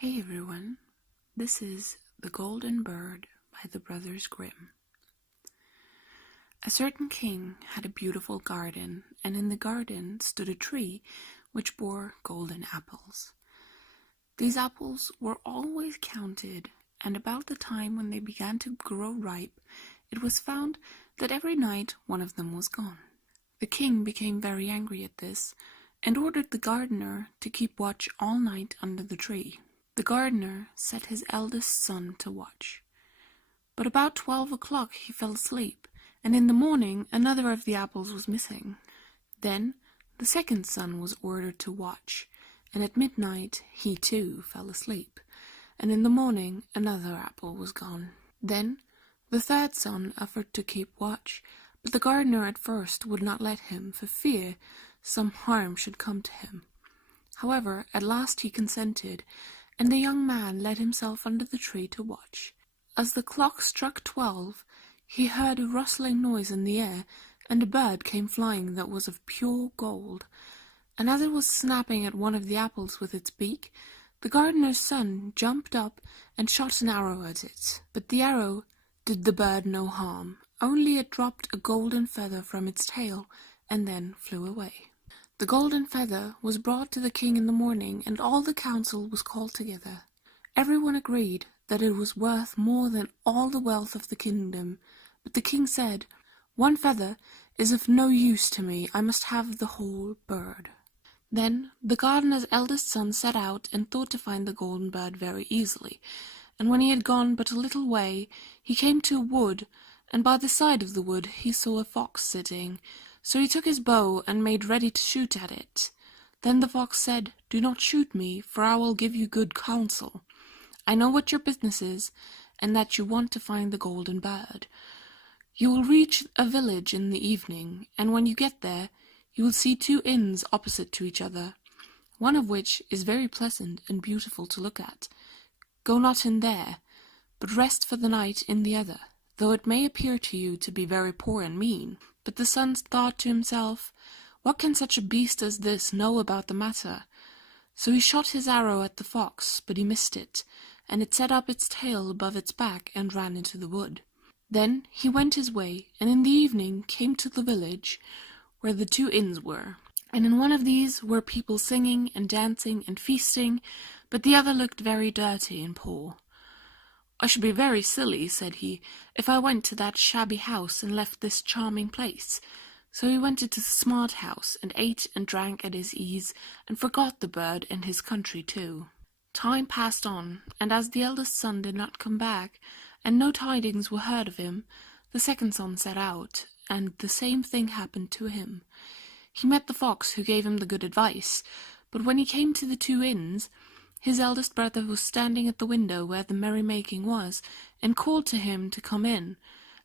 Hey everyone, this is The Golden Bird by the Brothers Grimm. A certain king had a beautiful garden, and in the garden stood a tree which bore golden apples. These apples were always counted, and about the time when they began to grow ripe, it was found that every night one of them was gone. The king became very angry at this, and ordered the gardener to keep watch all night under the tree. The gardener set his eldest son to watch. But about 12 o'clock he fell asleep, and in the morning another of the apples was missing. Then the second son was ordered to watch, and at midnight he too fell asleep, and in the morning another apple was gone. Then the third son offered to keep watch, but the gardener at first would not let him for fear some harm should come to him. However, at last he consented, and the young man let himself under the tree to watch. As the clock struck 12, he heard a rustling noise in the air, and a bird came flying that was of pure gold. And as it was snapping at one of the apples with its beak, the gardener's son jumped up and shot an arrow at it. But the arrow did the bird no harm, only it dropped a golden feather from its tail, and then flew away. The golden feather was brought to the king in the morning, and all the council was called together. Everyone agreed that it was worth more than all the wealth of the kingdom, but the king said, "One feather is of no use to me, I must have the whole bird." Then the gardener's eldest son set out and thought to find the golden bird very easily, and when he had gone but a little way, he came to a wood, and by the side of the wood he saw a fox sitting. So he took his bow and made ready to shoot at it. Then the fox said, "Do not shoot me, for I will give you good counsel. I know what your business is, and that you want to find the golden bird. You will reach a village in the evening, and when you get there, you will see two inns opposite to each other, one of which is very pleasant and beautiful to look at. Go not in there, but rest for the night in the other, though it may appear to you to be very poor and mean." But the son thought to himself, "What can such a beast as this know about the matter?" So he shot his arrow at the fox, but he missed it, and it set up its tail above its back and ran into the wood. Then he went his way, and in the evening came to the village where the two inns were. And in one of these were people singing and dancing and feasting, but the other looked very dirty and poor. "I should be very silly," said he, "if I went to that shabby house and left this charming place." So he went into the smart house, and ate and drank at his ease, and forgot the bird and his country too. Time passed on, and as the eldest son did not come back, and no tidings were heard of him, the second son set out, and the same thing happened to him. He met the fox, who gave him the good advice, but when he came to the two inns, his eldest brother was standing at the window where the merrymaking was, and called to him to come in,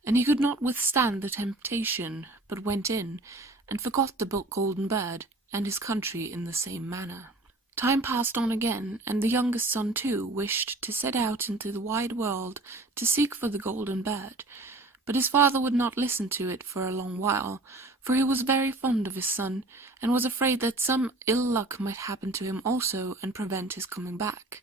and he could not withstand the temptation, but went in, and forgot the golden bird and his country in the same manner. Time passed on again, and the youngest son too wished to set out into the wide world to seek for the golden bird, but his father would not listen to it for a long while, for he was very fond of his son, and was afraid that some ill luck might happen to him also and prevent his coming back.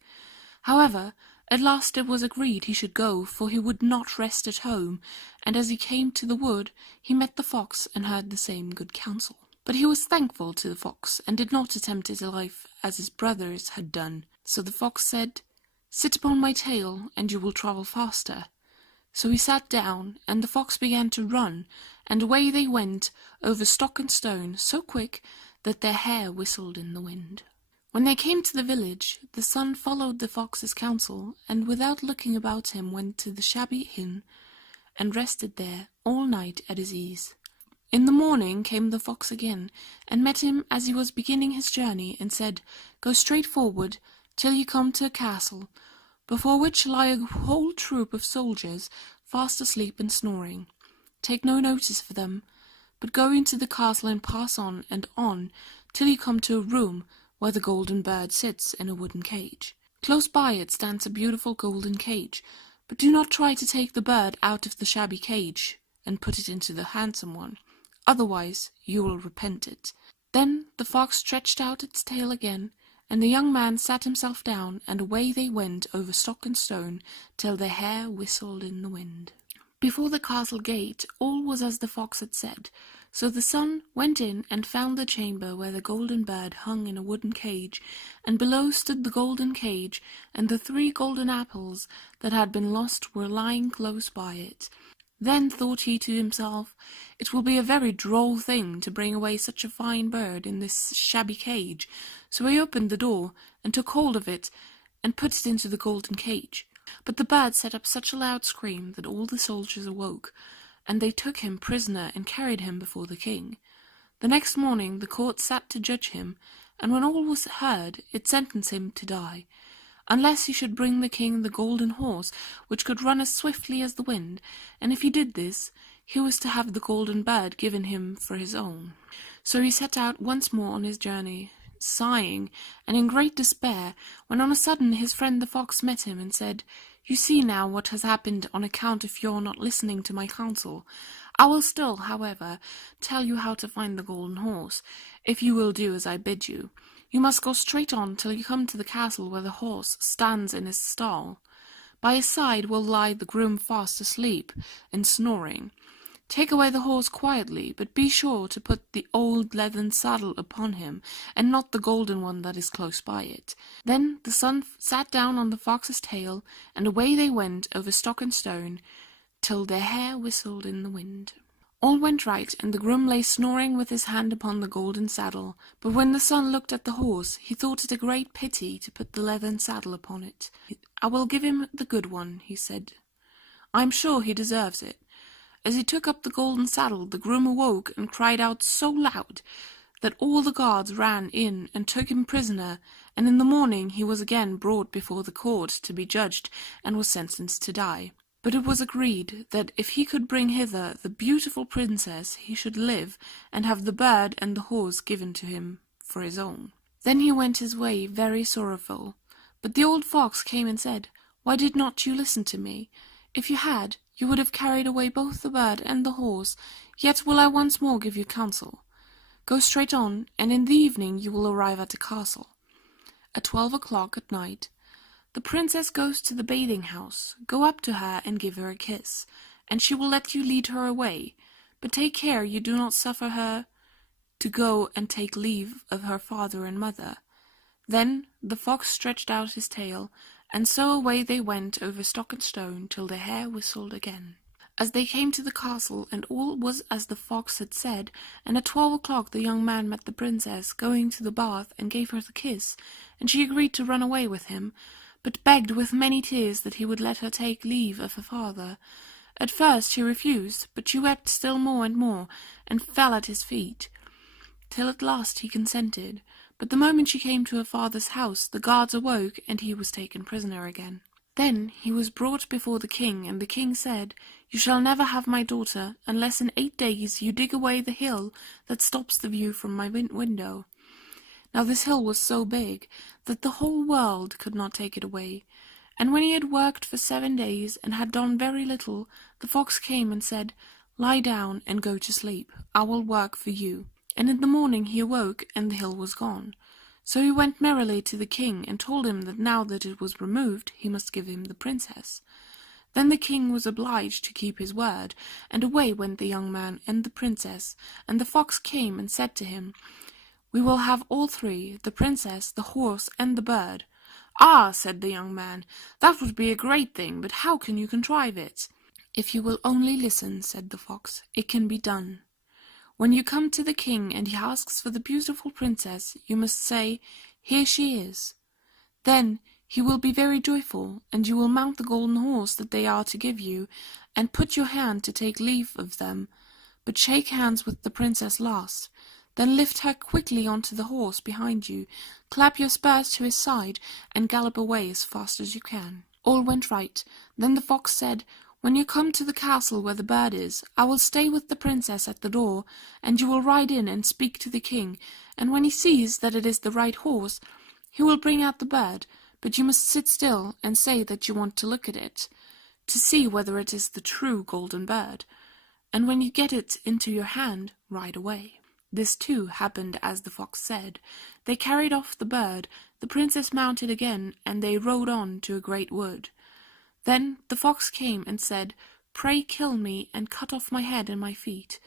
However, at last it was agreed he should go, for he would not rest at home, and as he came to the wood, he met the fox and heard the same good counsel. But he was thankful to the fox, and did not attempt his life as his brothers had done. So the fox said, "Sit upon my tail, and you will travel faster." So he sat down, and the fox began to run, and away they went over stock and stone, so quick that their hair whistled in the wind. When they came to the village, the son followed the fox's counsel, and without looking about him went to the shabby inn, and rested there all night at his ease. In the morning came the fox again, and met him as he was beginning his journey, and said, "Go straight forward till you come to a castle, before which lie a whole troop of soldiers, fast asleep and snoring. Take no notice of them, but go into the castle and pass on and on till you come to a room where the golden bird sits in a wooden cage. Close by it stands a beautiful golden cage, but do not try to take the bird out of the shabby cage and put it into the handsome one, otherwise you will repent it." Then the fox stretched out its tail again, And the young man sat himself down, and away they went over stock and stone, till their hair whistled in the wind. Before the castle gate all was as the fox had said, so the son went in and found the chamber where the golden bird hung in a wooden cage, and below stood the golden cage, and the 3 golden apples that had been lost were lying close by it. Then thought he to himself, "It will be a very droll thing to bring away such a fine bird in this shabby cage." So he opened the door, and took hold of it, and put it into the golden cage. But the bird set up such a loud scream that all the soldiers awoke, and they took him prisoner and carried him before the king. The next morning the court sat to judge him, and when all was heard, it sentenced him to die, unless he should bring the king the golden horse, which could run as swiftly as the wind, and if he did this, he was to have the golden bird given him for his own. So he set out once more on his journey, sighing, and in great despair, when on a sudden his friend the fox met him and said, "You see now what has happened on account of your not listening to my counsel. I will still, however, tell you how to find the golden horse, if you will do as I bid you. You must go straight on till you come to the castle where the horse stands in his stall. By his side will lie the groom fast asleep and snoring. Take away the horse quietly, but be sure to put the old leathern saddle upon him, and not the golden one that is close by it." Then the son sat down on the fox's tail, and away they went over stock and stone, till their hair whistled in the wind. All went right, and the groom lay snoring with his hand upon the golden saddle. But when the son looked at the horse, he thought it a great pity to put the leathern saddle upon it. "I will give him the good one," he said. "I am sure he deserves it." As he took up the golden saddle, the groom awoke and cried out so loud that all the guards ran in and took him prisoner, and in the morning he was again brought before the court to be judged, and was sentenced to die. But it was agreed that if he could bring hither the beautiful princess, he should live, and have the bird and the horse given to him for his own. Then he went his way very sorrowful. But the old fox came and said, "Why did not you listen to me? If you had, you would have carried away both the bird and the horse. Yet will I once more give you counsel. Go straight on, and in the evening you will arrive at the castle. At 12 o'clock at night, the princess goes to the bathing house. Go up to her and give her a kiss, and she will let you lead her away. But take care you do not suffer her to go and take leave of her father and mother." Then the fox stretched out his tail, and so away they went over stock and stone till their hair whistled again. As they came to the castle, and all was as the fox had said, and at 12 o'clock the young man met the princess going to the bath, and gave her the kiss, and she agreed to run away with him, but begged with many tears that he would let her take leave of her father. At first he refused, but she wept still more and more, and fell at his feet, till at last he consented. But the moment she came to her father's house, the guards awoke, and he was taken prisoner again. Then he was brought before the king, and the king said, "You shall never have my daughter, unless in 8 days you dig away the hill that stops the view from my window." Now this hill was so big that the whole world could not take it away. And when he had worked for 7 days, and had done very little, the fox came and said, "Lie down and go to sleep. I will work for you." And in the morning he awoke, and the hill was gone. So he went merrily to the king, and told him that now that it was removed, he must give him the princess. Then the king was obliged to keep his word, and away went the young man and the princess. And the fox came and said to him, "We will have all 3, the princess, the horse, and the bird." "Ah," said the young man, "that would be a great thing, but how can you contrive it?" "If you will only listen," said the fox, "it can be done. When you come to the king and he asks for the beautiful princess, you must say, 'Here she is.' Then he will be very joyful, and you will mount the golden horse that they are to give you, and put your hand to take leave of them, but shake hands with the princess last. Then lift her quickly onto the horse behind you, clap your spurs to his side, and gallop away as fast as you can." All went right. Then the fox said, "When you come to the castle where the bird is, I will stay with the princess at the door, and you will ride in and speak to the king, and when he sees that it is the right horse, he will bring out the bird, but you must sit still and say that you want to look at it, to see whether it is the true golden bird, and when you get it into your hand, ride away." This too happened as the fox said. They carried off the bird, the princess mounted again, and they rode on to a great wood. Then the fox came and said, "Pray kill me, and cut off my head and my feet."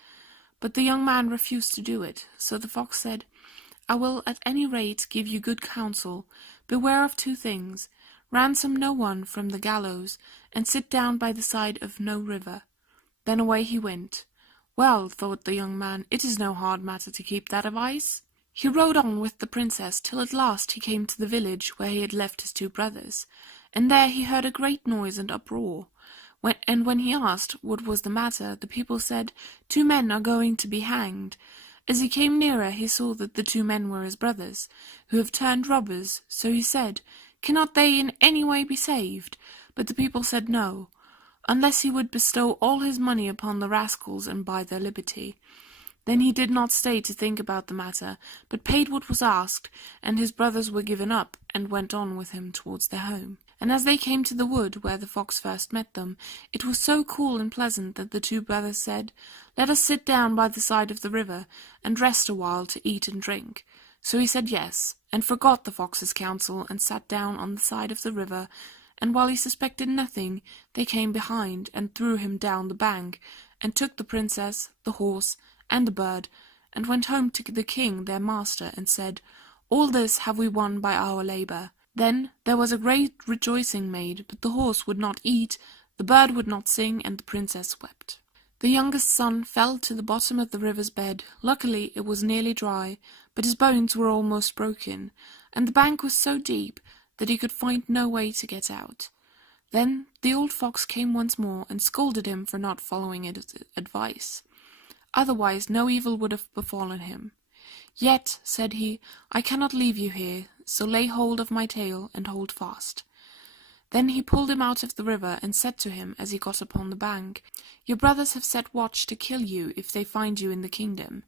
But the young man refused to do it, so the fox said, "I will at any rate give you good counsel. Beware of two things. Ransom no one from the gallows, and sit down by the side of no river." Then away he went. Well, thought the young man, it is no hard matter to keep that advice. He rode on with the princess till at last he came to the village where he had left his two brothers, and there he heard a great noise and uproar. When he asked what was the matter, the people said, "Two men are going to be hanged." As he came nearer, he saw that the two men were his brothers, who have turned robbers, so he said, "Cannot they in any way be saved?" But the people said no, unless he would bestow all his money upon the rascals and buy their liberty. Then he did not stay to think about the matter, but paid what was asked, and his brothers were given up, and went on with him towards their home. And as they came to the wood where the fox first met them, it was so cool and pleasant that the two brothers said, "Let us sit down by the side of the river, and rest a while to eat and drink." So he said yes, and forgot the fox's counsel, and sat down on the side of the river, and while he suspected nothing, they came behind, and threw him down the bank, and took the princess, the horse, and the bird, and went home to the king their master, and said, "All this have we won by our labour." Then there was a great rejoicing made, but the horse would not eat, the bird would not sing, and the princess wept. The youngest son fell to the bottom of the river's bed. Luckily it was nearly dry, but his bones were almost broken, and the bank was so deep that he could find no way to get out. Then the old fox came once more and scolded him for not following his advice. Otherwise no evil would have befallen him. "Yet," said he, "I cannot leave you here, so lay hold of my tail and hold fast." Then he pulled him out of the river and said to him as he got upon the bank, "Your brothers have set watch to kill you if they find you in the kingdom."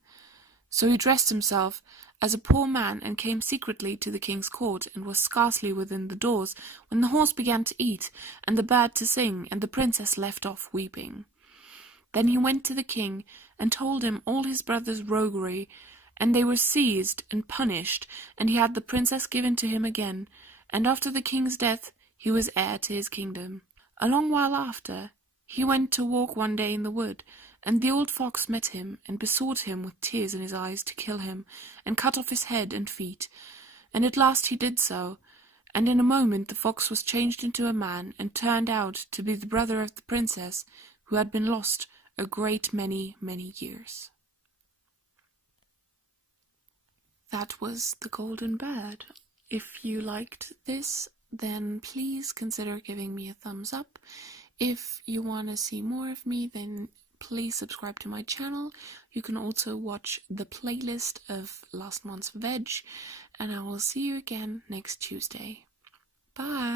So he dressed himself as a poor man and came secretly to the king's court, and was scarcely within the doors when the horse began to eat and the bird to sing, and the princess left off weeping. Then he went to the king and told him all his brothers' roguery, and they were seized and punished, and he had the princess given to him again, and after the king's death he was heir to his kingdom. A long while after, he went to walk one day in the wood, and the old fox met him, and besought him with tears in his eyes to kill him, and cut off his head and feet, and at last he did so, and in a moment the fox was changed into a man, and turned out to be the brother of the princess, who had been lost a great many years. That was The Golden Bird. If you liked this, then please consider giving me a thumbs up. If you want to see more of me, then please subscribe to my channel. You can also watch the playlist of last month's veg, and I will see you again next Tuesday. Bye!